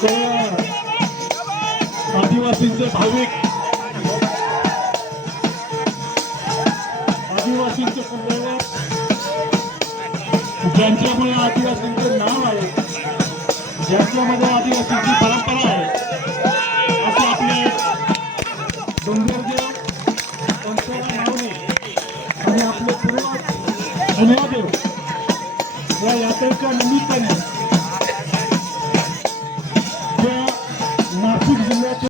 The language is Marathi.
आदिवासींचे भाविक आदिवासींचे सुंदर्व ज्यांच्यामुळे आदिवासींचे नाव आहे ज्यांच्यामध्ये आदिवासींची परंपरा आहे असं आपले सौंदर्ज आणि आपले पूर्ण गुन्हा या यात्रेच्या निमित्ताने